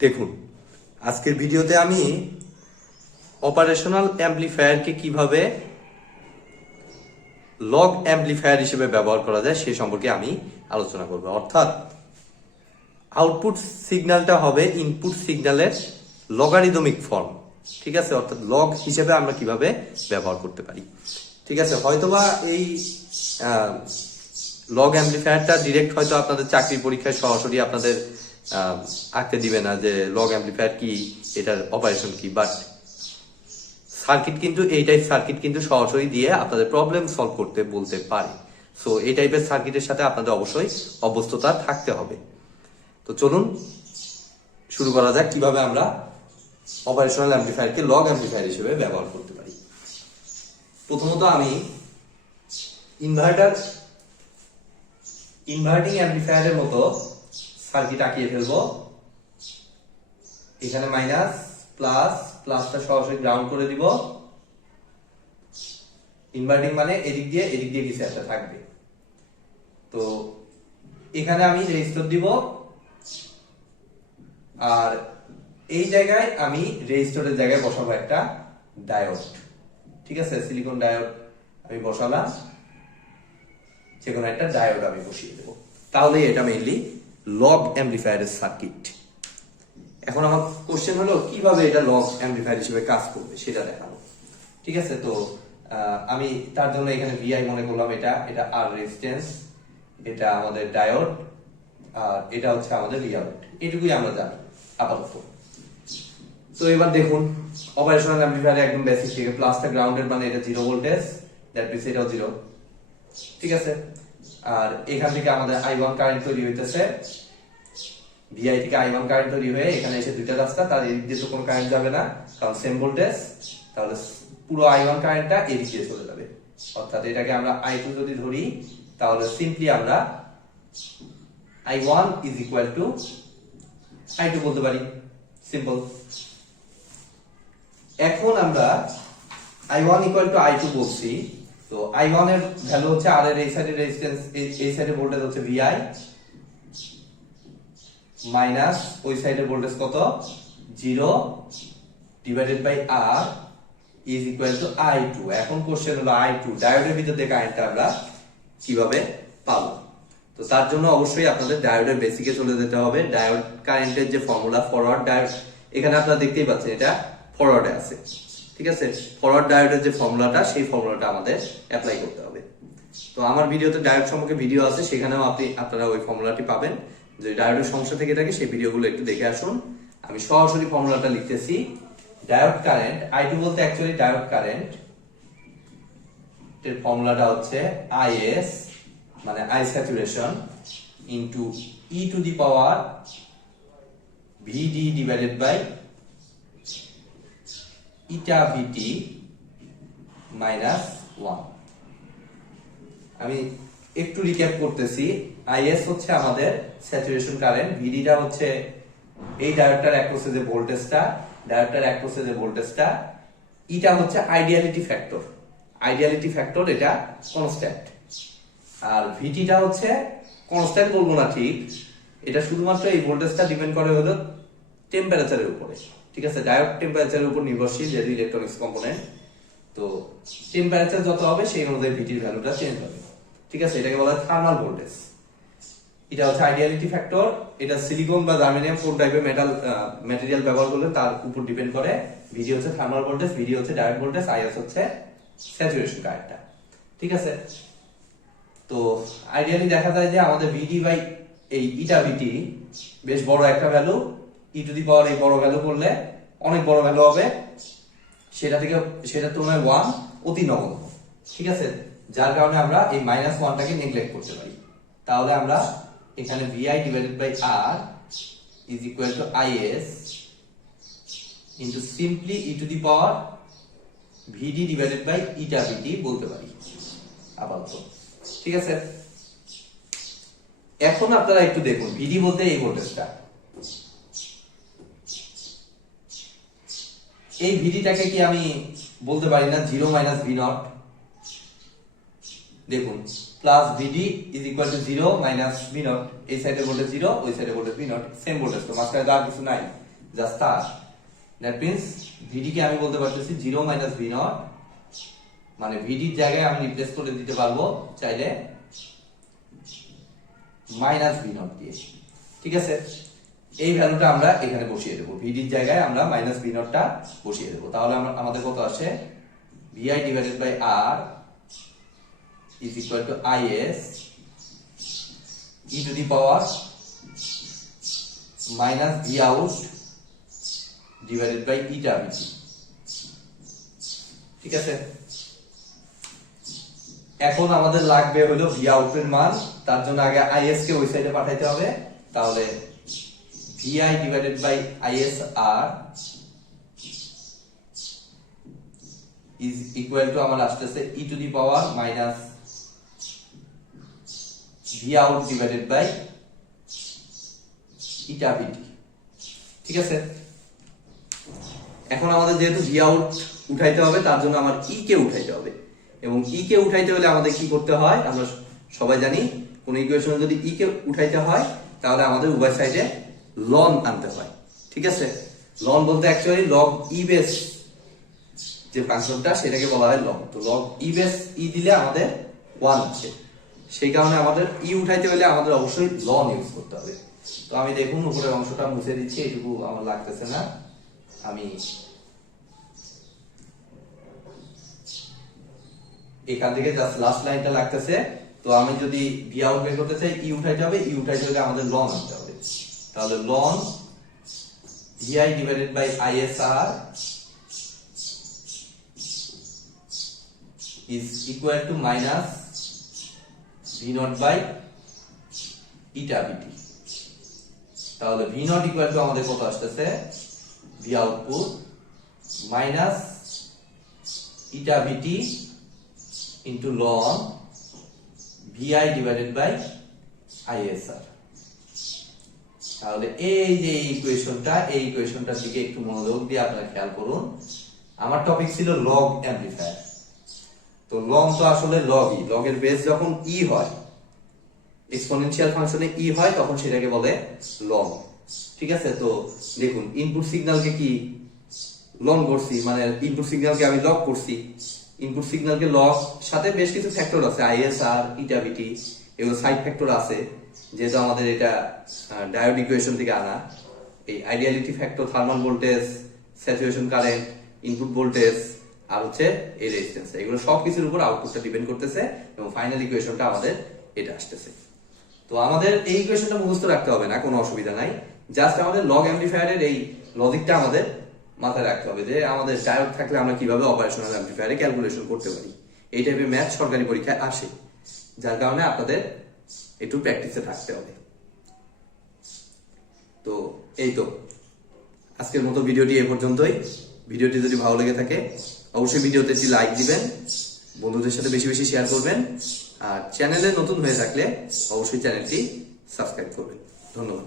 দেখুন, আজকের ভিডিওতে আমি অপারেশনাল অ্যাম্পলিফায়ারকে কিভাবে লগ অ্যাম্পলিফায়ার হিসেবে ব্যবহার করা যায় সে সম্পর্কে আমি আলোচনা করব। অর্থাৎ আউটপুট সিগন্যালটা হবে ইনপুট সিগন্যালের লগারিদমিক ফর্ম, ঠিক আছে? অর্থাৎ লগ হিসেবে আমরা কিভাবে ব্যবহার করতে পারি, ঠিক আছে? হয়তোবা এই লগ অ্যাম্পলিফায়ারটা ডিরেক্ট হয়তো আপনাদের চাকরির পরীক্ষায় সরাসরি আপনাদের আঁকতে দিবে না যে লগ অ্যাম্পলিফায়ার কি, এটার অপারেশন কি, বাট সার্কিট কিন্তু এই টাইপ সার্কিট কিন্তু সরাসরি দিয়ে আপনাদের প্রবলেম সলভ করতে বলতে পারে। সো এই টাইপের সার্কিটের সাথে আপনাদের অবশ্যই অভ্যস্ততা থাকতে হবে। তো চলুন শুরু করা যাক কিভাবে আমরা অপারেশনাল অ্যাম্পলিফায়ারকে লগ অ্যাম্পলিফায়ার হিসেবে ব্যবহার করতে পারি। প্রথমত আমি ইনভার্টিং অ্যাম্পলিফায়ারের মতো সার্কিট আঁকিয়ে ফেলবো। এখানে মাইনাস প্লাসটা সরাসরি গ্রাউন্ড করে দিব। ইনভার্টিং মানে এদিক দিয়ে কিছু একটা থাকবে। তো এখানে আমি রেজিস্টর দিব, আর এই জায়গায় আমি রেজিস্টরের জায়গায় বসাবো একটা ডায়োড, ঠিক আছে? সিলিকন ডায়োড আমি বসালাম, যে কোনো একটা ডায়োড আমি বসিয়ে দেবো। তাহলে এটা মেইনলি লগ অ্যাম্পলিফায়ারের সার্কিট। এখন আমার কোশ্চেন হলো কিভাবে এটা লগ অ্যাম্পলিফায়ার হিসেবে কাজ করবে সেটা দেখাবো, ঠিক আছে? তো আমি তার জন্য এখানে ভিআই মনে করলাম, এটা আর রেজিস্ট্যান্স, এটা আমাদের ডায়োড, আর এটা হচ্ছে আমাদের রিআউট। এটুকুই আমরা জানি আপাতত। তো এবার দেখুন, অপারেশনাল অ্যাম্পলিফায়ারে একদম বেসিক থেকে প্লাসটা গ্রাউন্ডেড মানে এটা 0 ভোল্টেজ, দ্যাট মিন্স এটাও 0, ঠিক আছে? আর এখান থেকে আমাদের I1 কারেন্ট তৈরি হইতেছে, ভিআই থেকে I1 কারেন্ট তৈরি হয়ে এখানে এসে দুইটা রাস্তা, তার এদিক দিয়ে তো কোনো কারেন্ট যাবে না কারণ সেম ভোল্টেজ, তাহলে পুরো I1 কারেন্টটা এদিক দিয়ে চলে যাবে। অর্থাৎ এটাকে আমরা I2 যদি ধরি তাহলে সিম্পলি আমরা I1 is equal to I2 বলতে পারি, সিম্পল। এখন আমরা I1 ইকুয়াল টু I2 বলছি, তো I1 এর ভ্যালু হচ্ছে আর এর এই সাইডের রেজিস্ট্যান্স, এই সাইডের ভোল্টেজ হচ্ছে VI মাইনাস ওই সাইডের ভোল্টেজ কত 0 divided by R is equal to I2। এখন কোশ্চেন হলো I2 ডায়োডের ভিতর থেকে কারেন্টটা আমরা কিভাবে পাবো? তো তার জন্য অবশ্যই আপনাদের ডায়োডের বেসিকে চলে যেতে হবে। ডায়োড কারেন্টের যে ফর্মুলা, ফরওয়ার্ড ডায়োড, এখানে আপনারা দেখতেই পাচ্ছেন এটা ফরওয়ার্ডে আছে, ঠিক আছে? ফরওয়ার্ড ডায়োডের যে ফর্মুলাটা, সেই ফর্মুলাটা আমাদের অ্যাপ্লাই করতে হবে। তো আমার ভিডিওতে ডায়োড সম্পর্কে ভিডিও আছে, সেখানেও আপনারা ওই ফর্মুলাটি পাবেন। যে ডায়োডের সমস্যা থেকে থাকে সেই ভিডিওগুলো একটু দেখে আসুন। আমি সরাসরি ফর্মুলাটা লিখতেছি। ডায়োড কারেন্ট I2 বলতে অ্যাকচুয়ালি ডায়োড কারেন্ট এর ফর্মুলাটা হচ্ছে IS মানে I saturation into e to the power VD divided by eta VT minus 1। আমি একটু রিক্যাপ করতেছি। IS হচ্ছে আমাদের স্যাচুরেশন কারেন্ট, VD টা হচ্ছে এই ডায়োডটার অ্যাক্রসে যে ভোল্টেজটা, ইটা হচ্ছে আইডিয়ালিটি ফ্যাক্টর, এটা কনস্ট্যান্ট। আর VT টা হচ্ছে কনস্ট্যান্ট বলবো না ঠিক, এটা শুধুমাত্র এই ভোল্টেজটা ডিপেন্ড করে হলো টেম্পারেচারের উপরে, ঠিক আছে? ডায়োড টেম্পারেচারের উপর নির্ভরশীল, যেহেতু ইলেকট্রনিক্স কম্পোনেন্ট। তো টেম্পারেচার যত হবে সেই অনুযায়ী VTর ভ্যালুটা চেঞ্জ হবে, ঠিক আছে? এটাকে বলা হয় থার্মাল ভোল্টেজ। এটা হচ্ছে আইডিয়ালিটি ফ্যাক্টর। এটা সিলিকন বা জার্মেনিয়াম কোন টাইপের ম্যাটেরিয়াল ব্যবহার করলে তার উপর ডিপেন্ড করে। VD হচ্ছে থার্মাল ভোল্টেজ, VD হচ্ছে ডায়োড ভোল্টেজ, IS হচ্ছে স্যাচুরেশন কারেন্টটা, ঠিক আছে? তো আইডিয়ালি দেখা যায় যে আমাদের VD বাই এই ইটা VT বেশ বড় একটা ভ্যালু, e টু দি পাওয়ার এই বড় ভ্যালু করলে অনেক বড় ভ্যালু হবে, সেটার তুলনায় 1 অতি নগণ্য, ঠিক আছে? যার কারণে আমরা এই -1টাকে নেগলেক্ট করতে পারি। তাহলে আমরা এখানে VI divided by R is equal to IS into simply e to the power VD divided by eta VT বলতে পারি আপাতত, ঠিক আছে? এখন আপনারা একটু দেখুন, VD বলতে এই ভোল্টেজটা, এই VD টাকে কি আমি বলতে পারি না 0 মাইনাস V নট? দেখুন plus V D is equal to 0 minus V naught, এই সাইডে ভোল্টেজ 0, ওই সাইডে voltage V naught, same voltage, তো মাঝখানে আর কিছু নাই, জাস্ট তার। দ্যাট মিন্স ভিডি কে আমি বলতে পারতেছি 0 মাইনাস ভি নট, মানে ভিডির জায়গায় আমি রিপ্লেস করে দিতে পারবো চাইলে মাইনাস ভি নট দিয়ে। ঠিক আছে, এই ভ্যালুটা আমরা এখানে বসিয়ে দেবো, ভিডির জায়গায় আমরা মাইনাস ভি নটটা বসিয়ে দেবো। তাহলে আমাদের কত আসে, V I divided by R is equal to is e to the power minus v out divided by eta vt। ঠিক আছে, এখন আমাদের লাগবে হলো v out এর মান, তার জন্য আগে is কে ওই সাইডে পাঠাইতে হবে। তাহলে vi divided by is r is equal to আমার আসতেছে e to the power minus v out divided by eta vt। ঠিক আছে, এখন আমাদের যেহেতু v out উঠাইতে হবে, তার জন্য আমার e কে উঠাইতে হবে, এবং e কে উঠাইতে হলে আমাদের কি করতে হয়, আমরা সবাই জানি কোন ইকুয়েশনে যদি e কে উঠাইতে হয় তাহলে আমাদের উভয় সাইডে ln আনতে হয়। ঠিক আছে, ln বলতে অ্যাকচুয়ালি log e বেস যে ফাংশনটা সেটাকে বলা হয় ln। তো log e বেস e দিলে আমাদের 1 আসে, সেই কারণে আমাদের ই উঠাইতে হলে আমাদের অবশ্যই লন ইউজ করতে হবে। তো আমি দেখুন উপরের অংশটা মুছে দিচ্ছি, এটুকু আমার লাগতেছে না, আমি এখান থেকে জাস্ট লাস্ট লাইনটা লাগতেছে। তো আমি যদি ভি আউট বের করতে চাই, ই উঠাইতে হবে, ই উঠাইতে হলে আমাদের লন আনতে হবে। তাহলে ln VI divided by ISR is equal to minus V not by eta VT. তাহলে ভি নট ইকুয়াল টু আমাদের কত আসতেছে, V output minus eta VT into ln VI divided by ISR. তাহলে এই যে ইকুয়েশনটা, এই ইকুয়েশনটার দিকে একটু মনোযোগ দিয়ে আপনারা খেয়াল করুন। আমার টপিক ছিল লগ অ্যাম্পলিফায়ার। তো লং তো আসলে লগই, লগের বেস যখন ই হয়, এক্সপোনেনশিয়াল ফাংশনে ই হয়, তখন সেটাকে বলে লং। ঠিক আছে, তো দেখুন ইনপুট সিগন্যালকে কি লং করছি, মানে ইনপুট সিগন্যালকে আমি লগ করছি। ইনপুট সিগন্যালকে লগ সাথে বেশ কিছু ফ্যাক্টর আছে, আইএসআর, ইটা ভিটি, এগুলো সাইড ফ্যাক্টর আছে, যেহেতু আমাদের এটা ডায়োড ইকুয়েশন থেকে আনা। এই ideality factor, thermal voltage, saturation current, input voltage, আর হচ্ছে এই রেজিস্ট্যান্স, এগুলো সবকিছুর উপর আউটপুটটা ডিপেন্ড করতেছে, এবং ফাইনাল ইকুয়েশনটা আমাদের এটা আসতেছে। তো আমাদের এই ইকুয়েশনটা মুখস্থ রাখতে হবে না, কোনো অসুবিধা নাই, জাস্ট আমাদের লগ অ্যাম্পলিফায়ারের এই লজিকটা আমাদের মাথায় রাখতে হবে, যে আমাদের ডায়োড থাকলে আমরা কিভাবে অপারেশনাল অ্যাম্পলিফায়ারে ক্যালকুলেশন করতে পারি। এই টাইপের ম্যাথ সরকারি পরীক্ষায় আসে, যার কারণে আপনাদের একটু প্র্যাকটিসে থাকতে হবে। তো এই তো আজকের মতো ভিডিওটি এ পর্যন্তই। ভিডিওটি যদি ভালো লেগে থাকে অবশ্যই ভিডিওতে একটি লাইক দিবেন, বন্ধুদের সাথে বেশি বেশি শেয়ার করবেন, আর চ্যানেলে নতুন হয়ে থাকলে অবশ্যই চ্যানেলটি সাবস্ক্রাইব করবেন। ধন্যবাদ।